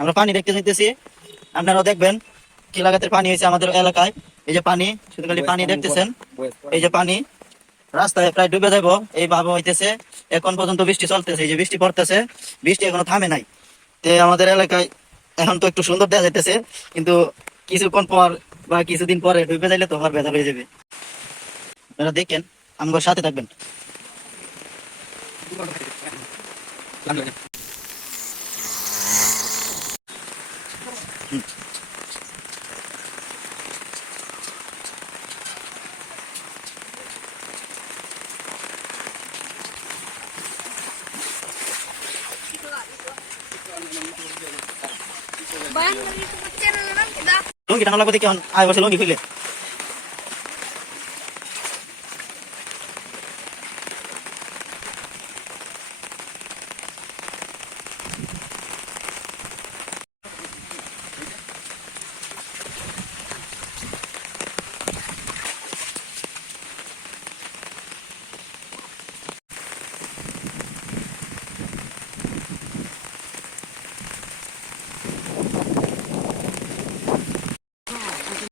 আমরা পানি দেখতে যাইতেছি, আপনারাও দেখবেন কি লাগাতে পানি হয়েছে আমাদের এলাকায়। এই যে পানি, শুধু খালি পানি দেখতেছেন, এই যে পানি রাস্তায় প্রায় ডুবে যাবো এইভাবে হইতেছে। এখন পর্যন্ত বৃষ্টি চলতেছে, এই যে বৃষ্টি পড়তেছে, বৃষ্টি এখনো থামে নাই। তে আমাদের এলাকায় এখন তো একটু সুন্দর দেখা যাইতেছে, কিন্তু কিছুক্ষণ পর বা কিছুদিন পরে ডুবে যাইলে তো আবার ভেজা হয়ে যাবে। আপনারা দেখেন, আমার সাথে থাকবেন। লুঙ্গি টানা লাগবে, দেখি আয় বসে লুঙ্গি খুলে